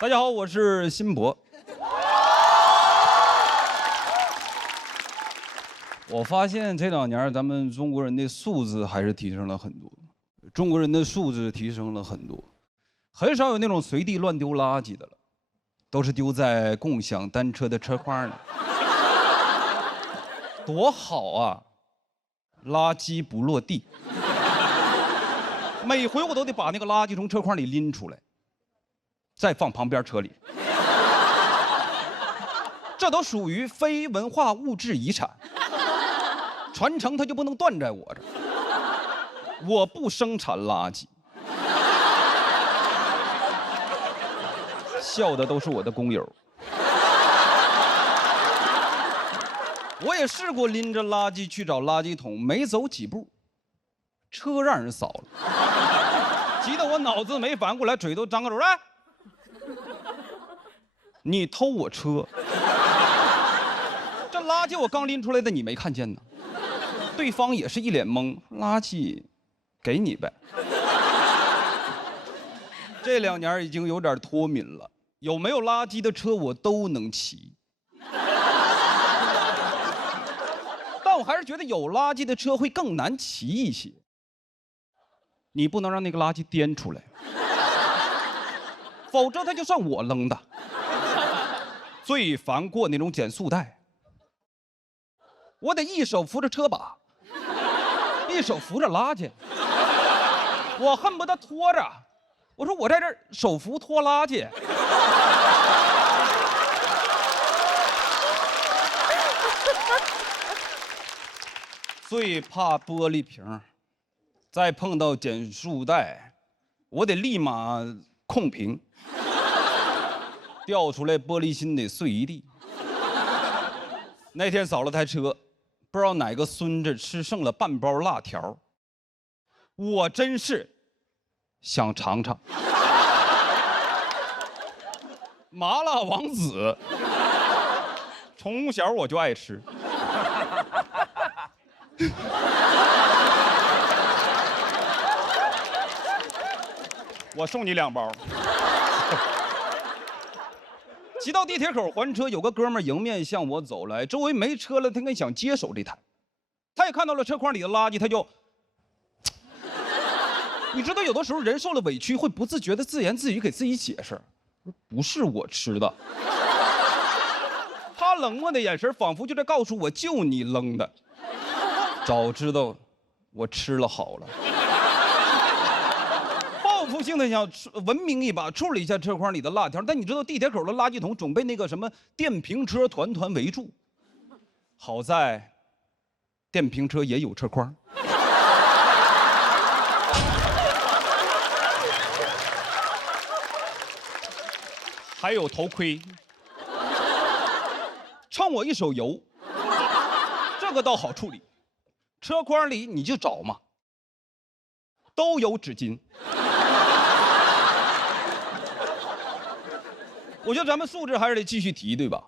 大家好，我是辛博。我发现这2年咱们中国人的素质还是提升了很多，中国人的素质提升了很多，很少有那种随地乱丢垃圾的了，都是丢在共享单车的车筐里。多好啊！垃圾不落地。每回我都得把那个垃圾从车筐里拎出来，再放旁边车里。这都属于非文化物质遗产，传承它就不能断在我这儿。我不生产垃圾，笑的都是我的工友。我也试过拎着垃圾去找垃圾桶，没走几步，车让人扫了，急得我脑子没反应过来，嘴都张个来。你偷我车，这垃圾我刚拎出来的，你没看见呢？对方也是一脸懵，垃圾给你呗。这2年已经有点脱敏了，有没有垃圾的车我都能骑。但我还是觉得有垃圾的车会更难骑一些。你不能让那个垃圾颠出来，否则它就算我扔的。最烦过那种减速带，我得一手扶着车把，一手扶着垃圾，我恨不得拖着。我说我在这儿手扶拖垃圾。最怕玻璃瓶，再碰到减速带，我得立马控屏，掉出来玻璃心得碎一地。那天扫了台车，不知道哪个孙子吃剩了半包辣条，我真是想尝尝。麻辣王子，从小我就爱吃。我送你2包。骑到地铁口还车，有个哥们儿迎面向我走来，周围没车了，他跟想接手这台。他也看到了车筐里的垃圾，他就，你知道有的时候人受了委屈会不自觉的自言自语给自己解释，不是我吃的。他冷漠的眼神仿佛就在告诉我，就你扔的。早知道我吃了好了。报复性的想文明一把，处理一下车筐里的辣条。但你知道地铁口的垃圾桶总被那个什么电瓶车团团围住，好在电瓶车也有车筐。还有头盔，蹭我一手油，这个倒好处理。车筐里你就找嘛，都有纸巾。我觉得咱们素质还是得继续提，对吧？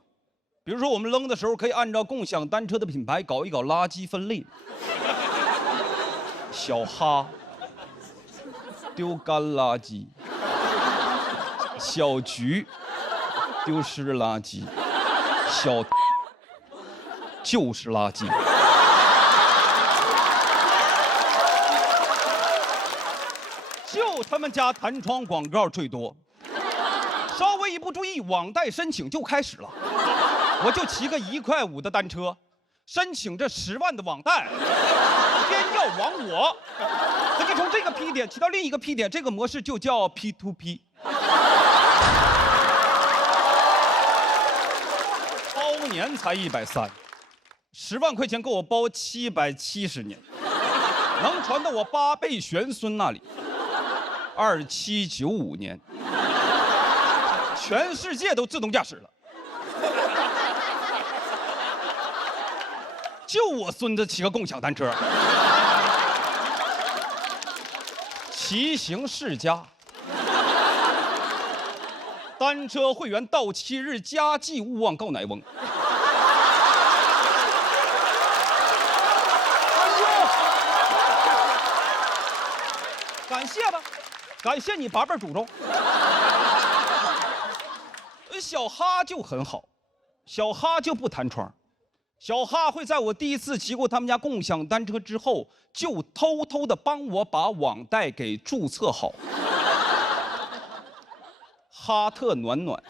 比如说我们扔的时候，可以按照共享单车的品牌搞一搞垃圾分类。小哈丢干垃圾，小菊丢湿垃圾，小就是垃圾。就他们家弹窗广告最多，稍微一不注意，网贷申请就开始了。我就骑个1块5的单车，申请这10万的网贷，偏要网我。他就从这个 P 点骑到另一个 P 点，这个模式就叫 P2P。包年才130，10万块钱够我包770年，能传到我8辈玄孙那里。2795年，全世界都自动驾驶了，就我孙子骑个共享单车。骑行世家，单车会员到期日加计勿忘告乃翁。感谢吧，感谢你8辈祖宗。是小哈就很好，小哈就不弹窗，小哈会在我第一次骑过他们家共享单车之后，就偷偷的帮我把网贷给注册好。哈特暖暖。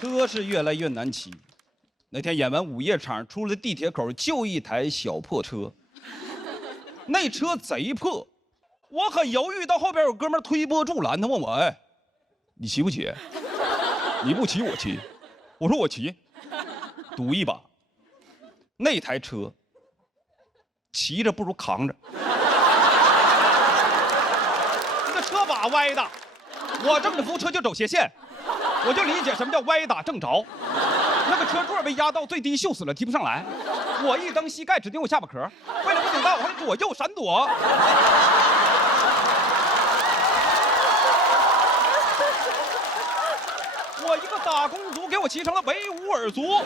车是越来越难骑。那天演完午夜场，出了地铁口就一台小破车，那车贼破，我很犹豫。到后边有哥们推波助澜，他问我：“哎，你骑不骑？你不骑我骑。”我说：“我骑，赌一把。”那台车骑着不如扛着，那车把歪的，我正着扶车就走斜线。我就理解什么叫歪打正着，那个车座被压到最低，锈死了，提不上来。我一蹬膝盖，只顶我下巴壳，为了不顶到，我还左右闪躲。我一个打工族给我骑成了维吾尔族。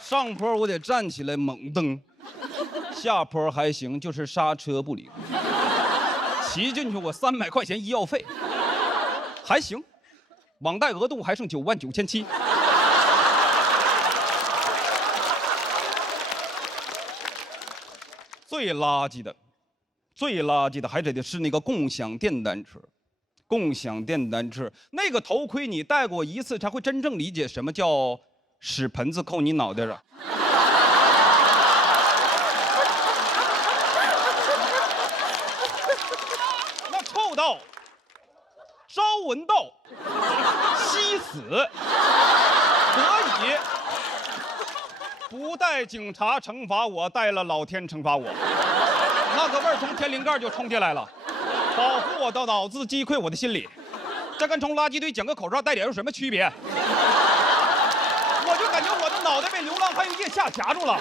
上坡我得站起来猛蹬。下坡还行，就是刹车不灵。骑进去我300块钱医药费，还行。网贷额度还剩99700。最垃圾的还得是那个共享电单车。共享电单车那个头盔你戴过一次，才会真正理解什么叫屎盆子扣你脑袋上。臭到，朝闻道，夕死，所以不带警察惩罚我，带了老天惩罚我。那个味儿从天灵盖就冲进来了，保护我的脑子，击溃我的心理。这跟从垃圾堆捡个口罩带点有什么区别？我就感觉我的脑袋被流浪汉用腋下夹住了。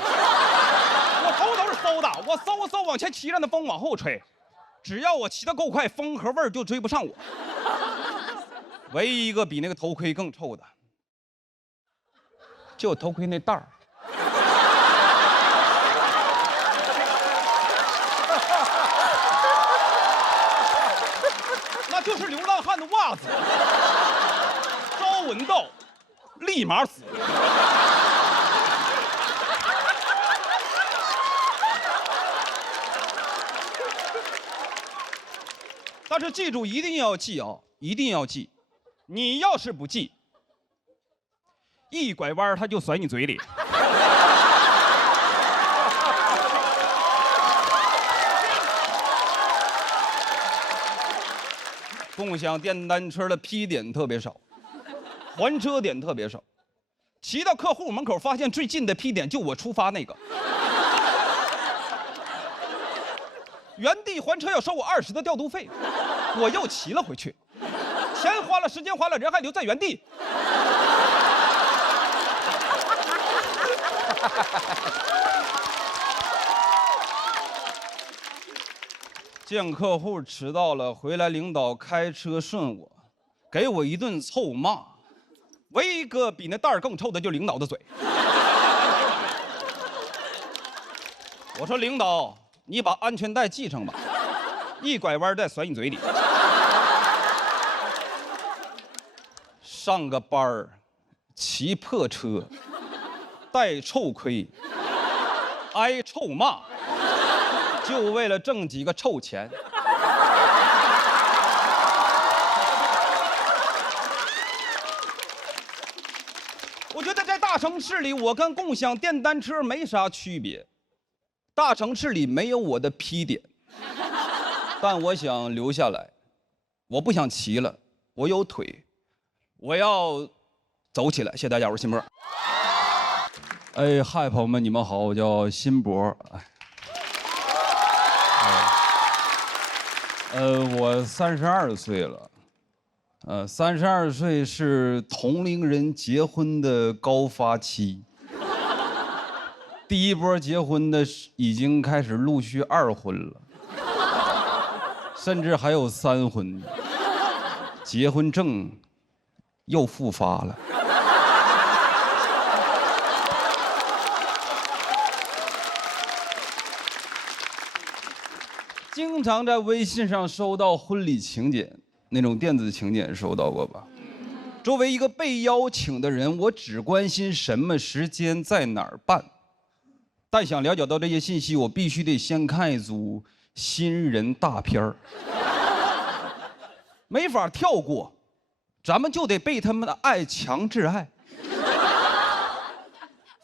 我头都是馊的，我嗖往前骑，让那风往后吹。只要我骑得够快，风和味儿就追不上我。唯一一个比那个头盔更臭的，就头盔那带儿。那就是流浪汉的袜子。朝闻道，立马死。但是记住，一定要记啊，一定要记。你要是不记，一拐弯他就甩你嘴里。共享电单车的批点特别少，还车点特别少。骑到客户门口，发现最近的批点就我出发那个。原地还车要收我20的调度费，我又骑了回去，钱花了，时间花了，人还留在原地。见客户迟到了，回来领导开车顺我，给我一顿臭骂。唯一一个比那袋儿更臭的，就领导的嘴。我说领导，你把安全带系上吧，一拐弯再甩你嘴里。上个班儿，骑破车，戴臭盔，挨臭骂，就为了挣几个臭钱。我觉得在大城市里，我跟共享电单车没啥区别。大城市里没有我的批点，但我想留下来。我不想骑了，我有腿，我要走起来。谢谢大家，我是辛波。哎，嗨，朋友们，你们好，我叫辛博。我32岁了。32岁是同龄人结婚的高发期。第一波结婚的已经开始陆续2婚了，甚至还有3婚，结婚证又复发了。经常在微信上收到婚礼请柬，那种电子请柬收到过吧？作为一个被邀请的人，我只关心什么时间在哪儿办。但想了解到这些信息，我必须得先看一组新人大片儿，没法跳过，咱们就得被他们的爱强制爱。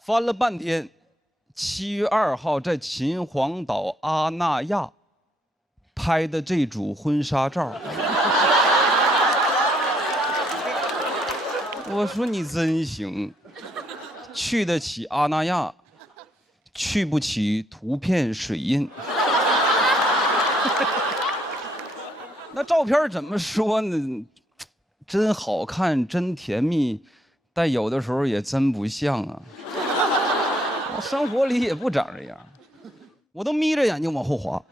翻了半天，7月2号在秦皇岛阿那亚拍的这组婚纱照。我说你真行，去得起阿那亚，去不起图片水印。那照片怎么说呢？真好看，真甜蜜，但有的时候也真不像啊。我生活里也不长这样，我都眯着眼睛往后滑，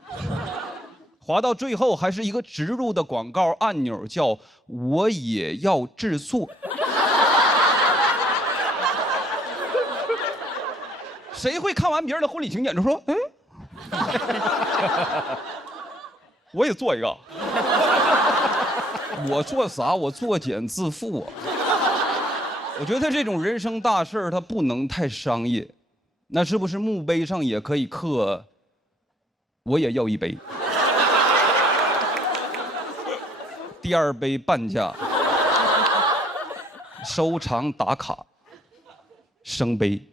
滑到最后还是一个植入的广告按钮，叫“我也要制作”。谁会看完别人的婚礼请柬就说：“嗯，我也做一个。”我做啥？我作茧自缚啊！我觉得这种人生大事它不能太商业，那是不是墓碑上也可以刻“我也要一杯”？第2杯半价，收藏打卡，升杯。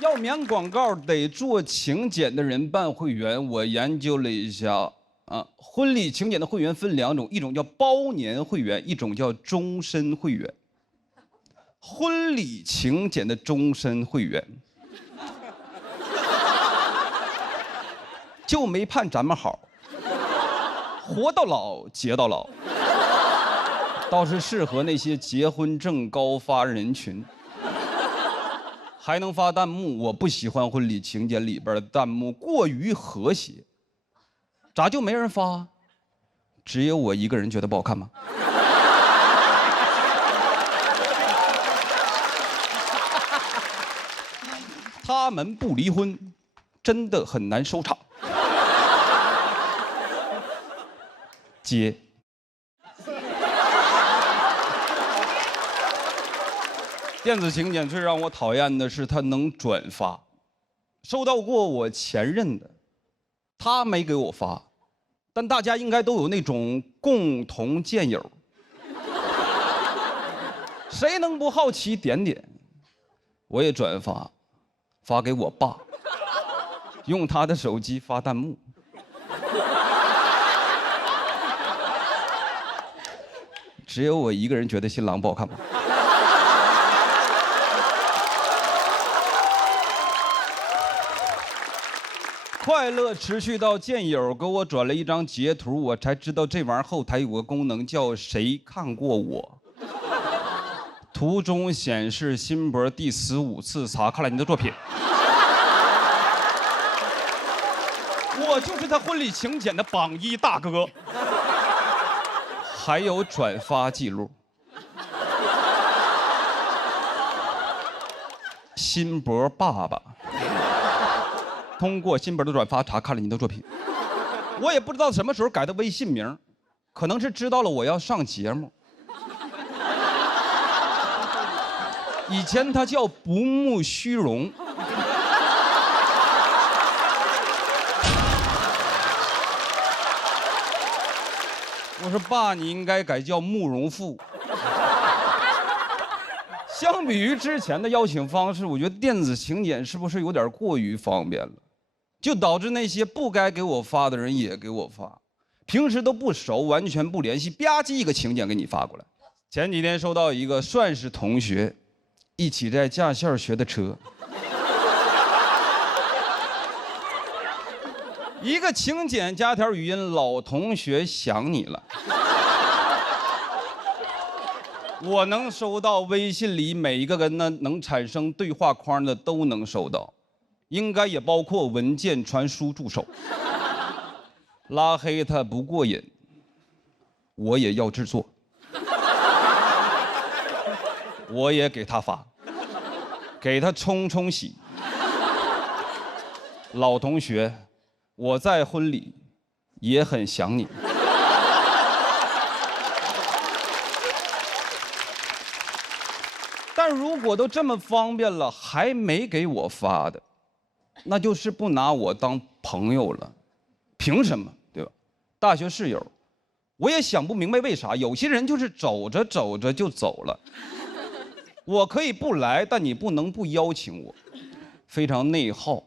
要免广告得做请柬的人办会员，我研究了一下啊，婚礼请柬的会员分2种，一种叫包年会员，一种叫终身会员。婚礼请柬的终身会员，就没盼咱们好，活到老结到老，倒是适合那些结婚证高发人群。还能发弹幕，我不喜欢婚礼请柬里边的弹幕过于和谐，咋就没人发？只有我一个人觉得不好看吗？他们不离婚，真的很难收场。接。电子请柬最让我讨厌的是它能转发，收到过我前任的，他没给我发，但大家应该都有那种共同见友，谁能不好奇点点？我也转发，发给我爸，用他的手机发弹幕。只有我一个人觉得新郎不好看吗？快乐持续到见友给我转了一张截图，我才知道这玩意儿后台有个功能叫谁看过我。图中显示辛博第15次查看了你的作品。我就是他婚礼请柬的榜一大哥。还有转发记录。辛博爸爸。通过辛博的转发查看了您的作品，我也不知道什么时候改的微信名，可能是知道了我要上节目。以前他叫不慕虚荣。我说爸，你应该改叫慕容复。相比于之前的邀请方式，我觉得电子请柬是不是有点过于方便了？就导致那些不该给我发的人也给我发，平时都不熟，完全不联系，吧唧一个请柬给你发过来。前几天收到一个算是同学，一起在驾校学的车，一个请柬加条语音，老同学想你了。我能收到微信里每一个跟那能产生对话框的都能收到，应该也包括文件传输助手。拉黑他不过瘾，我也要制作，我也给他发。给他冲冲喜。老同学，我在婚礼也很想你。但如果都这么方便了，还没给我发的，那就是不拿我当朋友了。凭什么？对吧？大学室友，我也想不明白为啥有些人就是走着走着就走了。我可以不来，但你不能不邀请我，非常内耗。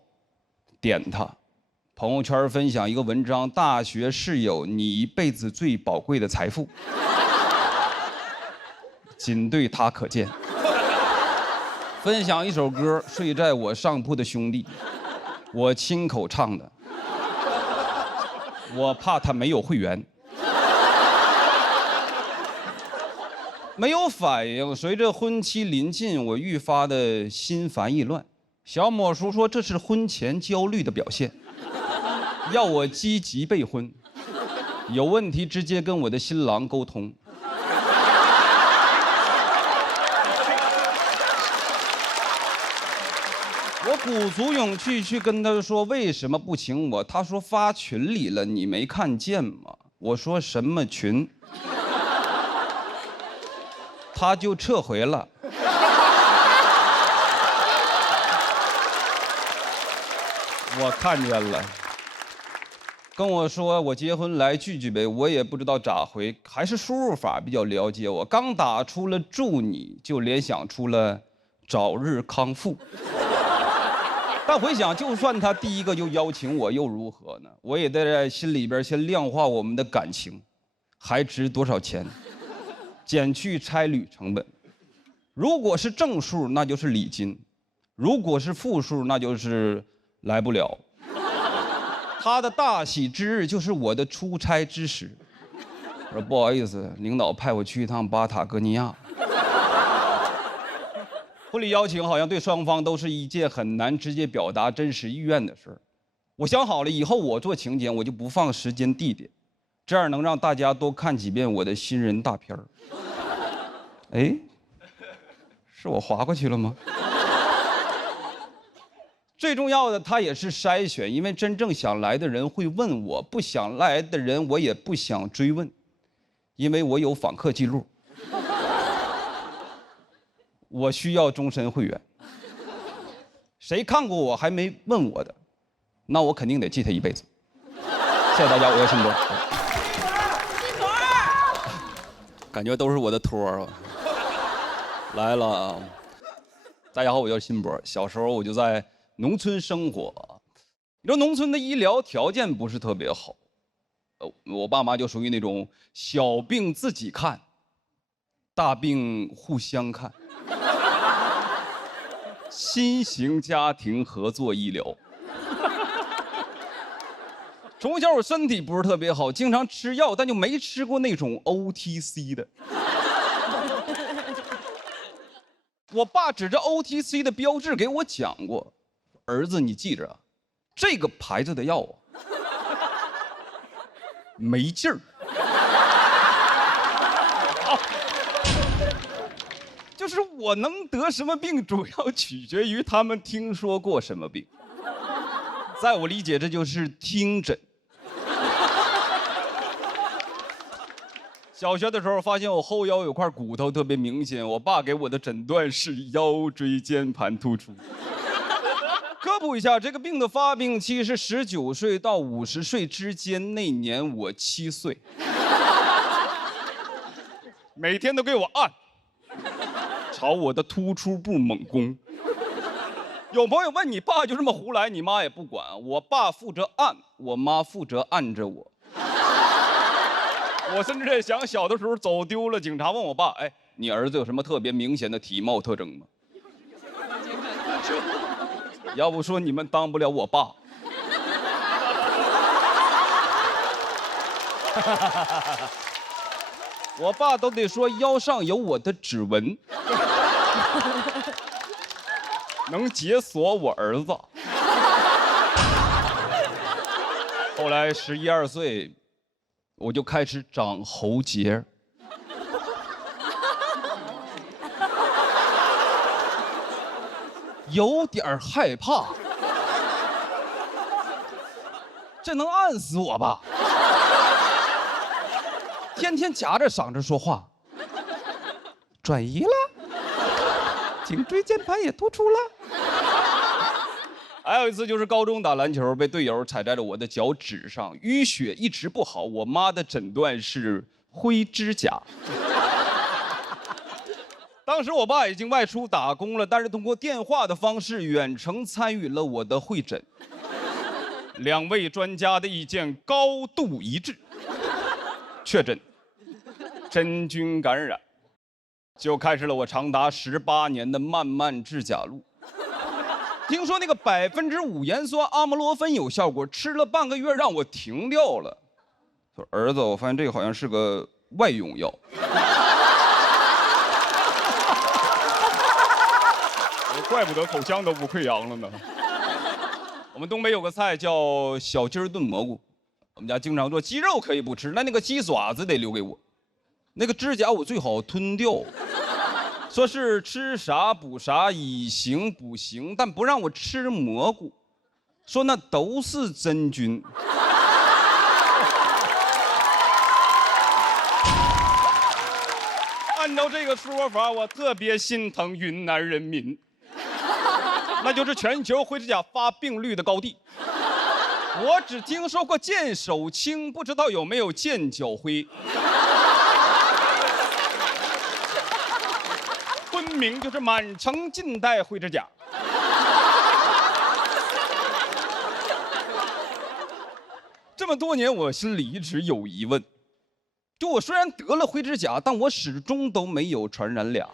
点他，朋友圈分享一个文章：大学室友，你一辈子最宝贵的财富，仅对他可见。分享一首歌，睡在我上铺的兄弟，我亲口唱的。我怕他没有会员。没有反应。随着婚期临近，我愈发的心烦意乱。小某叔说这是婚前焦虑的表现，要我积极备婚，有问题直接跟我的新郎沟通。我鼓足勇气去跟他说为什么不请我，他说发群里了，你没看见吗？我说什么群？他就撤回了。我看见了，跟我说我结婚来聚聚呗，我也不知道咋回，还是输入法比较了解我。刚打出了祝你，就联想出了早日康复。但回想，就算他第一个就邀请我，又如何呢？我也得在心里边先量化我们的感情，还值多少钱，减去差旅成本。如果是正数，那就是礼金；如果是负数，那就是来不了。他的大喜之日就是我的出差之时。我说不好意思，领导派我去一趟巴塔哥尼亚。婚礼邀请好像对双方都是一件很难直接表达真实意愿的事儿。我想好了，以后我做请柬我就不放时间地点，这样能让大家多看几遍我的新人大片儿。哎，是我划过去了吗？最重要的，它也是筛选，因为真正想来的人会问我，不想来的人我也不想追问，因为我有访客记录。我需要终身会员。谁看过我还没问我的，那我肯定得记他一辈子。谢谢大家，我叫辛博。辛博，感觉都是我的托儿啊。来了，大家好，我叫辛博。小时候我就在农村生活，你说农村的医疗条件不是特别好，我爸妈就属于那种小病自己看，大病互相看。新型家庭合作医疗。从小我身体不是特别好，经常吃药，但就没吃过那种 OTC 的。我爸指着 OTC 的标志给我讲过，儿子你记着，这个牌子的药啊，没劲儿。就是我能得什么病，主要取决于他们听说过什么病。在我理解，这就是听诊。小学的时候发现我后腰有块骨头特别明显，我爸给我的诊断是腰椎间盘突出。科普一下，这个病的发病期是19岁到50岁之间，那年我7岁。每天都给我按。朝我的突出部猛攻。有朋友问你爸就这么胡来，你妈也不管。我爸负责按，我妈负责按着我。我甚至在想，小的时候走丢了，警察问我爸：“哎，你儿子有什么特别明显的体貌特征吗？”要不说你们当不了我爸。我爸都得说腰上有我的指纹，能解锁我儿子。后来11、12岁，我就开始长喉结。有点害怕。这能按死我吧？天天夹着嗓子说话。转移了，颈椎间盘也突出了。还有一次就是高中打篮球，被队友踩在了我的脚趾上，淤血一直不好。我妈的诊断是灰指甲。当时我爸已经外出打工了，但是通过电话的方式远程参与了我的会诊。2位专家的意见高度一致，确诊真菌感染。就开始了我长达18年的漫漫指甲路。听说那个5%盐酸阿莫罗芬有效果，吃了半个月让我停掉了。说儿子，我发现这个好像是个外用药。怪不得口腔都不溃疡了呢。我们东北有个菜叫小鸡儿炖蘑菇，我们家经常做。鸡肉可以不吃，那个鸡爪子得留给我。那个指甲我最好吞掉。说是吃啥补啥，以形补形，但不让我吃蘑菇，说那都是真菌。按照这个说法，我特别心疼云南人民，那就是全球灰指甲发病率的高地。我只听说过见手青，不知道有没有见脚灰。昆明就是满城尽带灰指甲。这么多年，我心里一直有疑问，就我虽然得了灰指甲，但我始终都没有传染俩。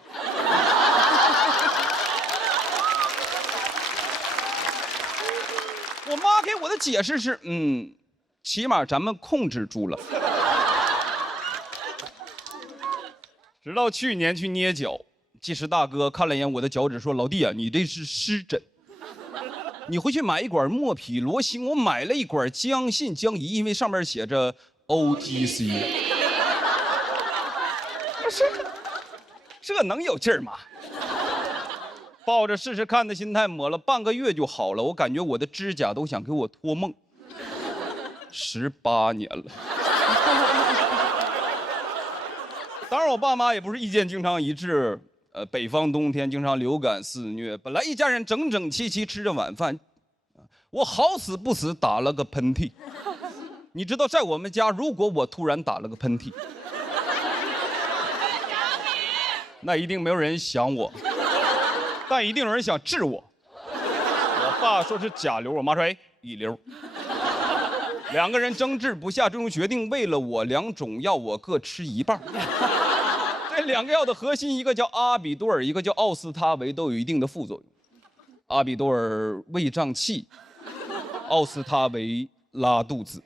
我妈给我的解释是，起码咱们控制住了。直到去年去捏脚，技师大哥看了一眼我的脚趾，说：“老弟啊，你这是湿疹，你回去买一管莫匹罗星。”我买了一管姜信姜仪，因为上面写着 OTC。这能有劲儿吗？抱着试试看的心态抹了半个月就好了，我感觉我的指甲都想给我托梦。18年了。当然，我爸妈也不是意见经常一致。北方冬天经常流感肆虐，本来一家人整整齐齐吃着晚饭，我好死不死打了个喷嚏。你知道，在我们家，如果我突然打了个喷嚏，那一定没有人想我，但一定有人想治我。我爸说是甲流，我妈说乙流。2个人争执不下，最终决定为了我2种药我各吃一半。这2个药的核心，一个叫阿比多尔，一个叫奥司他韦，都有一定的副作用。阿比多尔胃胀气，奥司他韦拉肚子。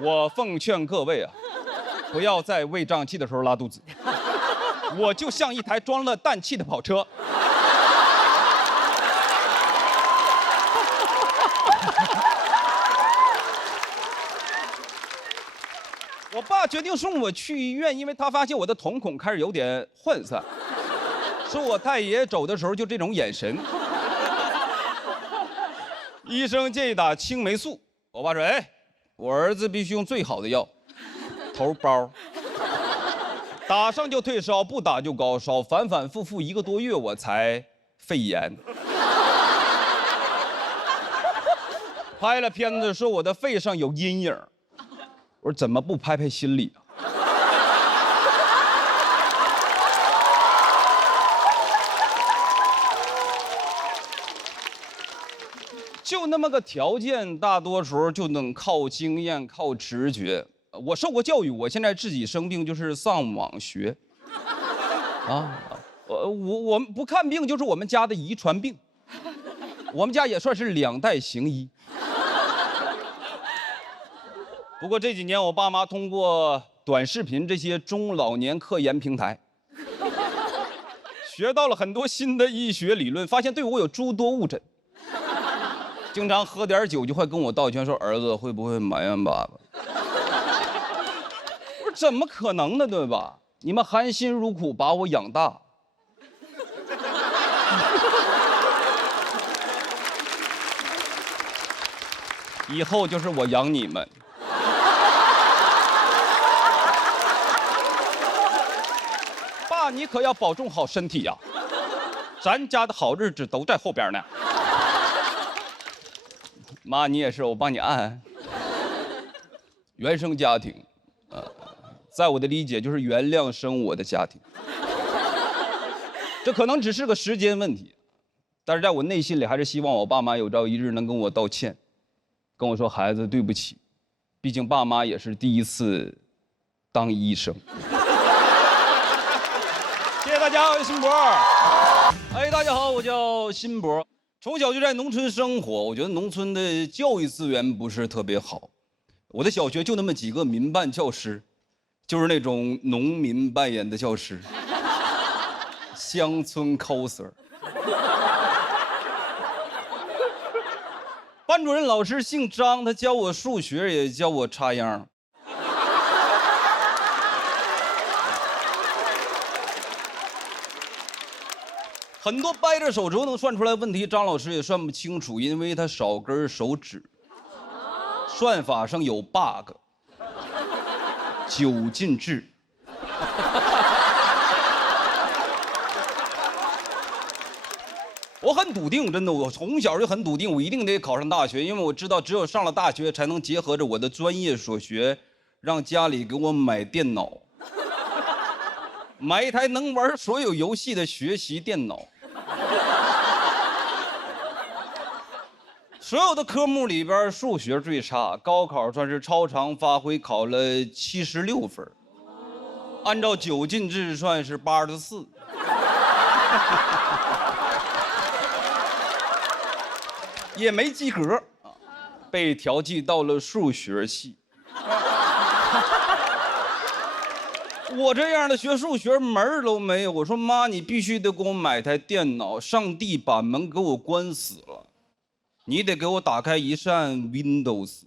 我奉劝各位啊，不要在胃胀气的时候拉肚子。我就像一台装了氮气的跑车。我爸决定送我去医院，因为他发现我的瞳孔开始有点涣散，说我太爷走的时候就这种眼神。医生建议打青霉素，我爸说：“我儿子必须用最好的药，头孢，打上就退烧，不打就高烧，反反复复1个多月，我才肺炎。”拍了片子说我的肺上有阴影。我说怎么不拍拍心里啊？就那么个条件，大多时候就能靠经验、靠直觉。我受过教育，我现在自己生病就是上网学。啊，我们不看病就是我们家的遗传病，我们家也算是2代行医。不过这几年，我爸妈通过短视频这些中老年科研平台，学到了很多新的医学理论，发现对我有诸多误诊。经常喝点酒就会跟我道歉，说儿子会不会埋怨爸爸？我说怎么可能呢，对吧？你们含辛茹苦把我养大。以后就是我养你们。爸，你可要保重好身体呀，咱家的好日子都在后边呢。妈，你也是，我帮你按按。原生家庭，在我的理解就是原谅生我的家庭。这可能只是个时间问题，但是在我内心里还是希望我爸妈有朝一日能跟我道歉，跟我说孩子对不起，毕竟爸妈也是第一次当医生。谢谢大家，我是辛博。哎，大家好，我叫辛博。从小就在农村生活，我觉得农村的教育资源不是特别好。我的小学就那么几个民办教师，就是那种农民扮演的教师，乡村 coser。班主任老师姓张，他教我数学也教我插秧。很多掰着手指头能算出来问题，张老师也算不清楚，因为他少根手指，算法上有 bug， 9进制。我很笃定，真的，我从小就很笃定，我一定得考上大学，因为我知道只有上了大学，才能结合着我的专业所学，让家里给我买电脑，买一台能玩所有游戏的学习电脑。所有的科目里边，数学最差，高考算是超常发挥，考了76分，按照9进制算是84。也没及格，被调剂到了数学系。我这样的学数学门儿都没有。我说妈，你必须得给我买台电脑，上帝把门给我关死了，你得给我打开一扇 Windows。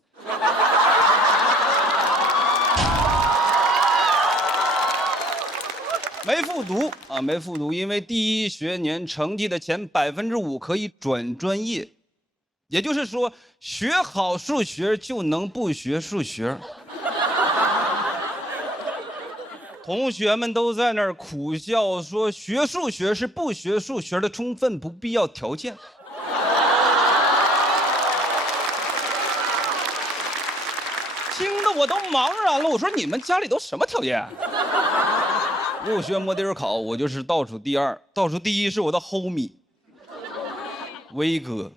没复读啊，没复读，因为第一学年成绩的前5%可以转专业。也就是说，学好数学就能不学数学。同学们都在那儿苦笑说，学数学是不学数学的充分不必要条件。听得我都茫然了。我说你们家里都什么条件？入学摸底儿考，我就是倒数第2，倒数第1是我的 homie 威哥。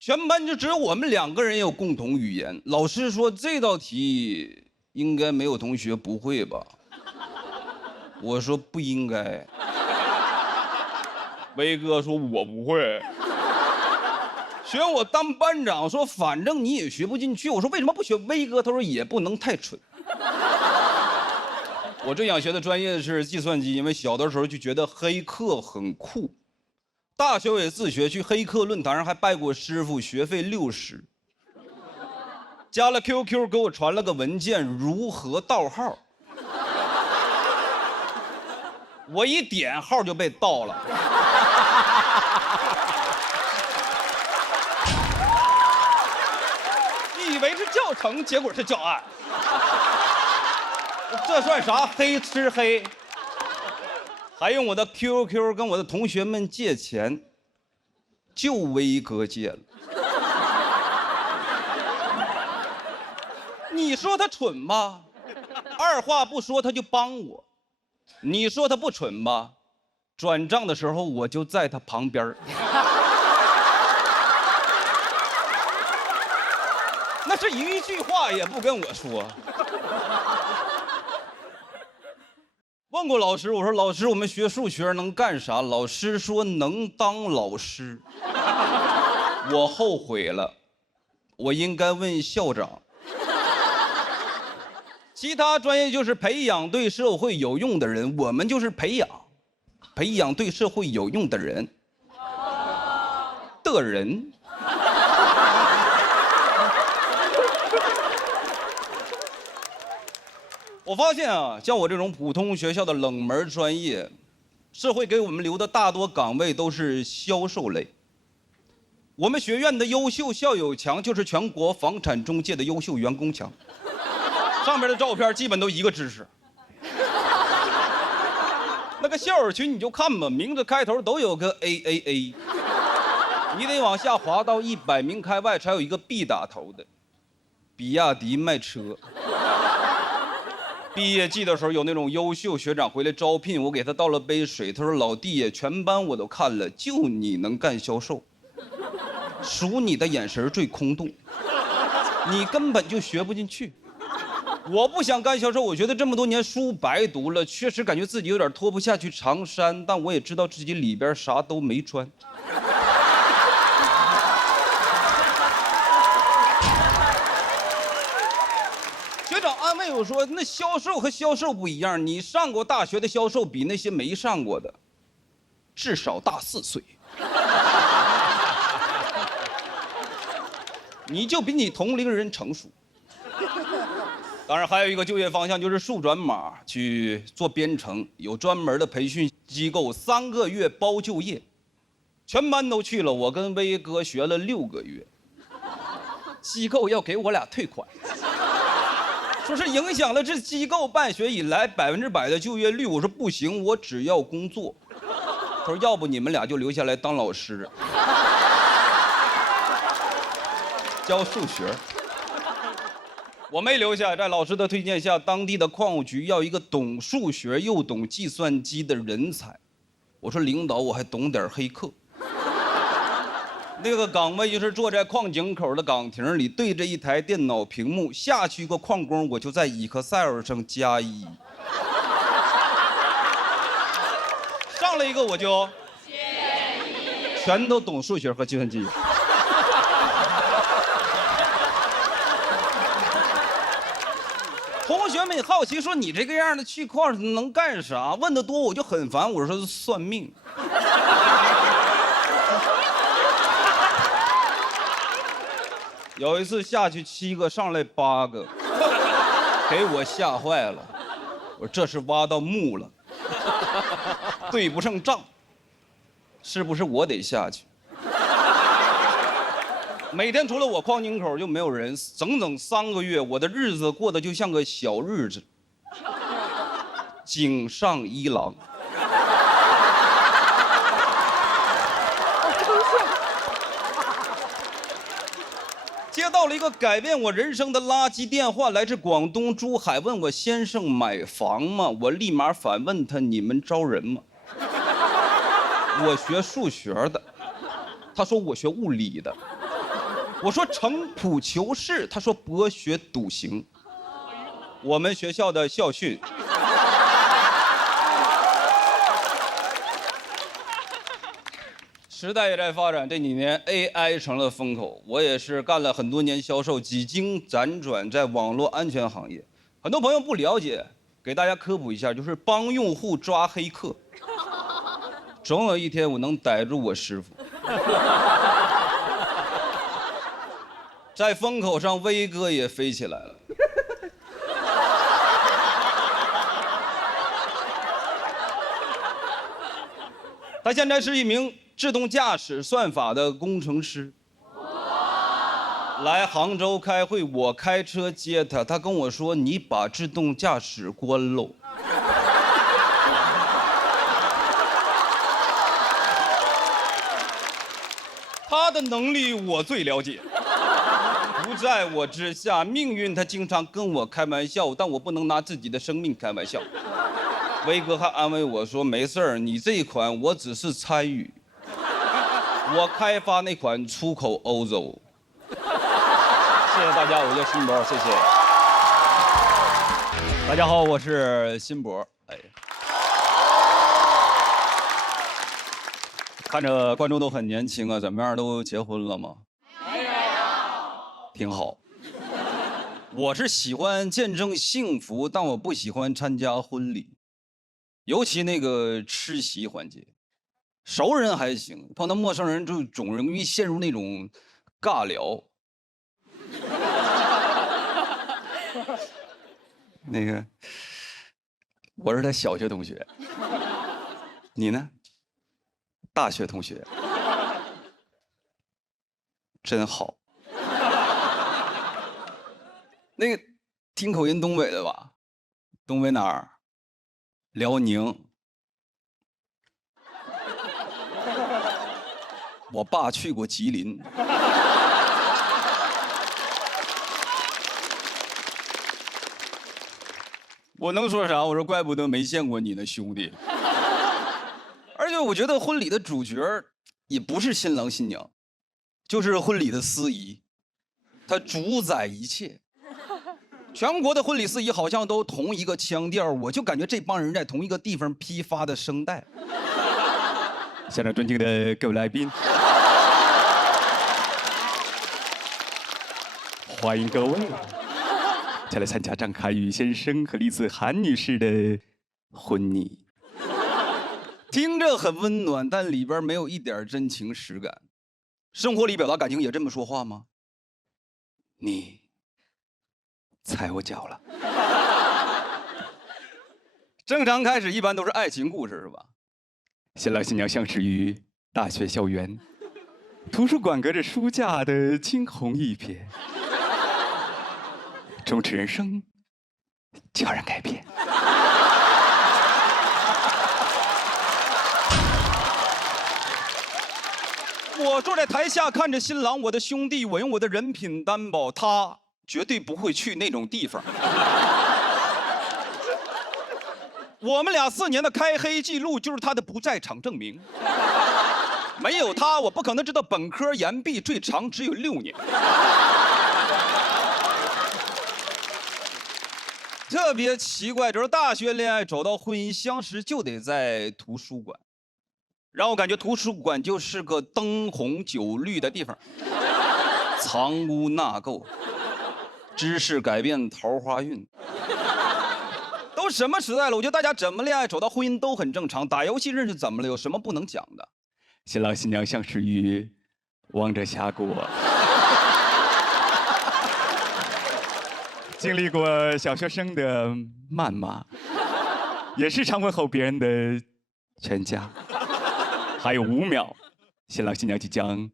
全班就只有我们2个人有共同语言。老师说这道题应该没有同学不会吧？我说不应该。威哥说我不会。选我当班长，说反正你也学不进去。我说为什么不学威哥？他说也不能太蠢。我最想学的专业是计算机，因为小的时候就觉得黑客很酷。大学也自学，去黑客论坛上还拜过师傅，学费60。加了 QQ 给我传了个文件，如何盗号。我一点号就被盗了。你以为是教程，结果是教案。这算啥？黑吃黑。还用我的 QQ 跟我的同学们借钱，就威哥借了。你说他蠢吧，二话不说他就帮我；你说他不蠢吧，转账的时候我就在他旁边。那是一句话也不跟我说。问过老师，我说老师，我们学数学能干啥？老师说能当老师。我后悔了，我应该问校长。其他专业就是培养对社会有用的人，我们就是培养对社会有用的人。我发现啊，像我这种普通学校的冷门专业，社会给我们留的大多岗位都是销售类。我们学院的优秀校友墙就是全国房产中介的优秀员工墙，上面的照片基本都一个知识。那个校友群你就看吧，名字开头都有个 AAA， 你得往下滑到100名开外才有一个 B 打头的，比亚迪卖车。毕业季的时候有那种优秀学长回来招聘，我给他倒了杯水，他说老弟呀，全班我都看了，就你能干销售，数你的眼神最空洞，你根本就学不进去。我不想干销售，我觉得这么多年书白读了，确实感觉自己有点脱不下去长衫，但我也知道自己里边啥都没穿。学长安慰我说，那销售和销售不一样，你上过大学的销售比那些没上过的至少大4岁，你就比你同龄人成熟。当然还有一个就业方向就是数转码去做编程，有专门的培训机构，3个月包就业，全班都去了，我跟威哥学了6个月，机构要给我俩退款，说是影响了这机构办学以来100%的就业率。我说不行，我只要工作。他说要不你们俩就留下来当老师，教数学。我没留下，在老师的推荐下，当地的矿务局要一个懂数学又懂计算机的人才。我说领导，我还懂点黑客。那个岗位就是坐在矿井口的岗亭里，对着一台电脑屏幕，下去一个矿工，我就在 Excel 上+1，上了一个我就全都懂数学和计算机。同学们好奇说：“你这个样的去矿上能干啥？”问得多我就很烦，我说算命。有一次下去7个，上来8个，给我吓坏了。我说这是挖到墓了，对不上账，是不是我得下去？每天除了我矿井口就没有人，整整3个月，我的日子过得就像个小日子。井上一郎。接到了一个改变我人生的垃圾电话，来自广东珠海，问我先生买房吗？我立马反问他：你们招人吗？我学数学的，他说我学物理的。我说城濮求是，他说博学笃行。我们学校的校训。时代也在发展，这几年 AI 成了风口。我也是干了很多年销售，几经辗转在网络安全行业。很多朋友不了解，给大家科普一下，就是帮用户抓黑客。总有一天我能逮住我师傅。在风口上，威哥也飞起来了。他现在是一名自动驾驶算法的工程师。来杭州开会，我开车接他，他跟我说：“你把自动驾驶关喽。”他的能力我最了解。不在我之下，命运他经常跟我开玩笑，但我不能拿自己的生命开玩笑。威哥还安慰我说：“没事儿，你这一款我只是参与，我开发那款出口欧洲。”谢谢大家，我叫辛博，谢谢。大家好，我是辛博。哎，看着观众都很年轻啊，怎么样，都结婚了吗？挺好。我是喜欢见证幸福，但我不喜欢参加婚礼，尤其那个吃席环节。熟人还行，碰到陌生人就总容易陷入那种尬聊。那个，我是他小学同学，你呢？大学同学。真好。那个听口音东北的吧？东北哪儿？辽宁。我爸去过吉林。我能说啥？我说怪不得没见过你呢，兄弟。而且我觉得婚礼的主角也不是新郎新娘，就是婚礼的司仪，他主宰一切。全国的婚礼司仪好像都同一个腔调，我就感觉这帮人在同一个地方批发的声带。现场尊敬的各位来宾，欢迎各位前来参加张凯宇先生和李子涵女士的婚礼。听着很温暖，但里边没有一点真情实感。生活里表达感情也这么说话吗？你踩我脚了。正常开始一般都是爱情故事，是吧？新郎新娘相识于大学校园，图书馆隔着书架的惊鸿一瞥，从此人生悄然改变。我坐在台下看着新郎，我的兄弟，我用我的人品担保，他绝对不会去那种地方。我们俩4年的开黑记录就是他的不在场证明。没有他，我不可能知道本科延毕最长只有6年。特别奇怪，就是大学恋爱走到婚姻相识就得在图书馆，让我感觉图书馆就是个灯红酒绿的地方，藏污纳垢，知识改变桃花运。都什么时代了，我觉得大家怎么恋爱走到婚姻都很正常，打游戏认识怎么了，有什么不能讲的？新郎新娘相识于王者峡谷。经历过小学生的谩骂，也是常问候别人的全家。还有5秒，新郎新娘即将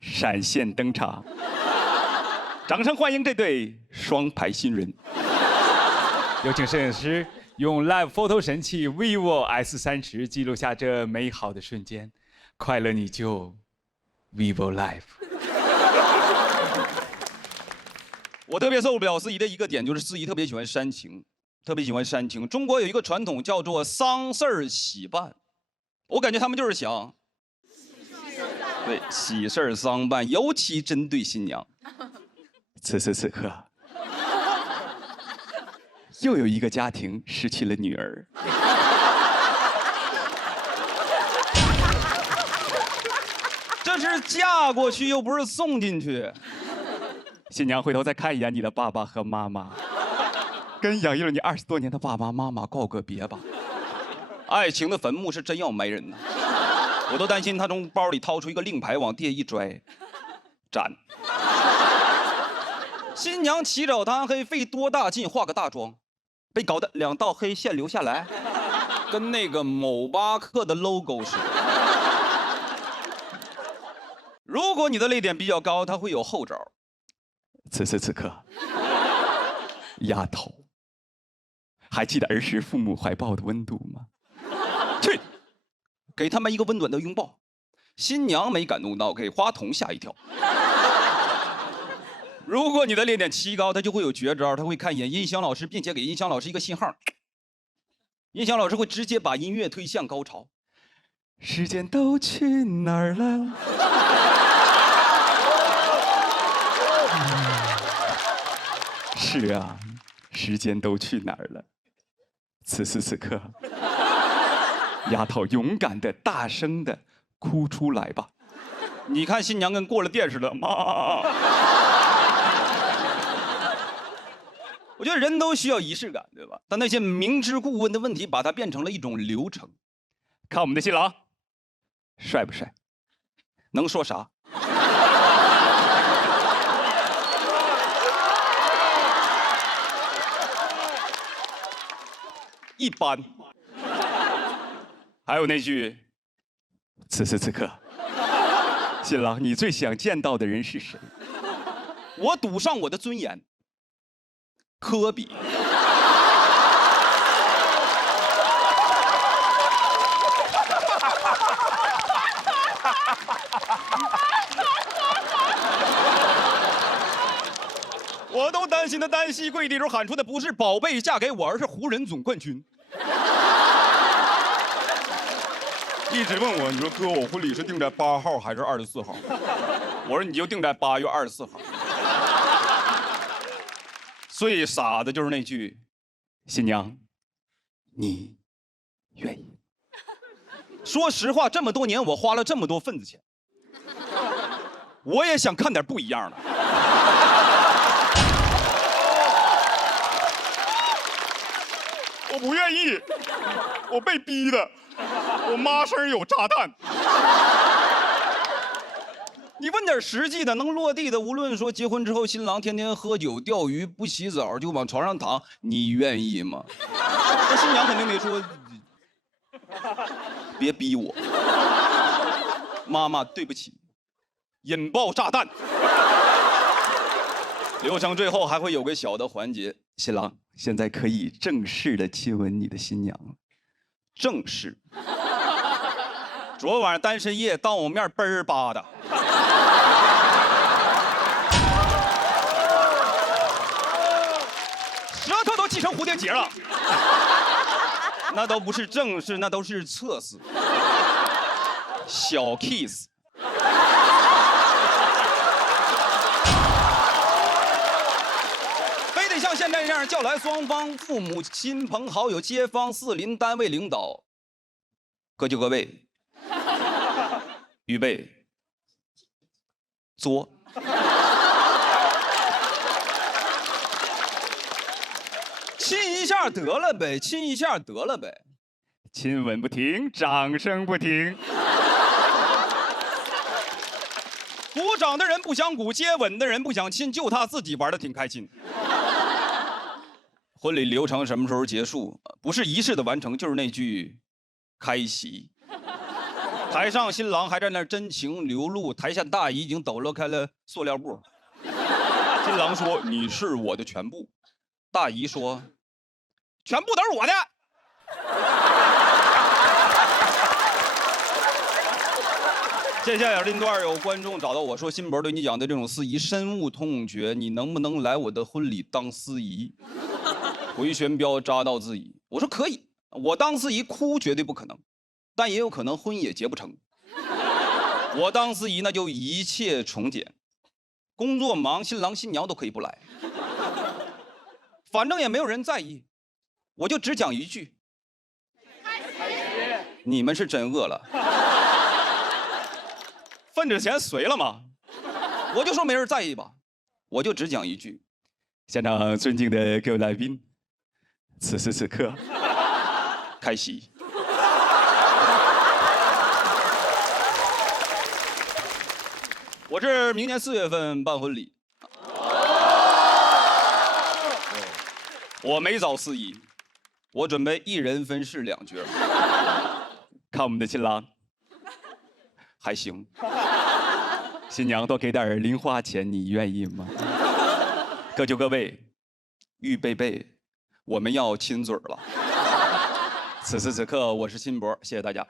闪现登场。掌声欢迎这对双排新人。有请摄影师用 Live Photo 神器 vivo S30记录下这美好的瞬间，快乐你就 vivo Live。我特别受不了司仪的一个点，就是司仪特别喜欢煽情，特别喜欢煽情。中国有一个传统叫做丧事儿喜办，我感觉他们就是想，对，喜事儿丧办，尤其针对新娘。此时此刻，又有一个家庭失去了女儿。这是嫁过去，又不是送进去。新娘回头再看一眼你的爸爸和妈妈，跟养育了你20多年的爸爸妈妈告个别吧。爱情的坟墓是真要埋人呐！我都担心他从包里掏出一个令牌往地下一拽，斩。新娘起早贪黑费多大劲化个大妆，被搞得2道黑线留下来，跟那个某巴克的 logo 似的。如果你的泪点比较高，它会有后招。此时此刻，丫头，还记得儿时父母怀抱的温度吗？去，给他们一个温暖的拥抱。新娘没感动到，给花童吓一跳。如果你的泪点奇高，他就会有绝招，他会看一眼音响老师，并且给音响老师一个信号，音响老师会直接把音乐推向高潮。时间都去哪儿了？是啊，时间都去哪儿了？此时此刻，丫头勇敢的、大声的哭出来吧！你看新娘跟过了电似的，妈！我觉得人都需要仪式感，对吧？但那些明知故问的问题，把它变成了一种流程。看我们的新郎，帅不帅？能说啥？一般。还有那句，此时此刻，新郎，你最想见到的人是谁？我赌上我的尊严，科比。我都担心他单膝跪地时候喊出的不是“宝贝嫁给我”，而是“湖人总冠军”。一直问我，你说哥，我婚礼是定在8号还是24号？我说你就定在8月24号。最傻的就是那句：“新娘，你愿意？”说实话，这么多年我花了这么多份子钱，我也想看点不一样的。我不愿意，我被逼的。我妈生日有炸弹。你问点实际的，能落地的，无论说结婚之后新郎天天喝酒钓鱼不洗澡就往床上躺，你愿意吗？那新娘肯定得说，别逼我，妈妈对不起，引爆炸弹。流程最后还会有个小的环节，新郎现在可以正式的亲吻你的新娘了。正式。昨晚上单身夜当我面嘣儿吧的。舌头都系成蝴蝶结了。那都不是正式，那都是测试。小 kiss。非得像现在这样叫来双方父母亲朋好友街坊四邻单位领导，各就各位，预备，作。亲一下得了呗，亲一下得了呗，亲吻不停，掌声不停。鼓掌的人不想鼓，接吻的人不想亲，就他自己玩的挺开心。婚礼流程什么时候结束？不是仪式的完成，就是那句开席。台上新郎还在那儿真情流露，台下大姨已经抖落开了塑料布。新郎说：“你是我的全部。”大姨说：“全部都是我的。”接下来这段有观众找到我说：“辛博对你讲的这种司仪深恶痛绝，你能不能来我的婚礼当司仪？回旋镖扎到自己。”我说可以，我当司仪哭绝对不可能，但也有可能婚也结不成。我当司仪那就一切从简，工作忙，新郎新娘都可以不来，反正也没有人在意，我就只讲一句：你们是真饿了。份子钱随了吗？我就说没人在意吧，我就只讲一句：现场尊敬的各位来宾，此时此刻，开席。我是明年4月份办婚礼，我没找司仪，我准备一人分饰2角。看我们的新郎，还行。新娘多给点零花钱，你愿意吗？各就各位，预备备，我们要亲嘴了。此时此刻，我是辛博，谢谢大家。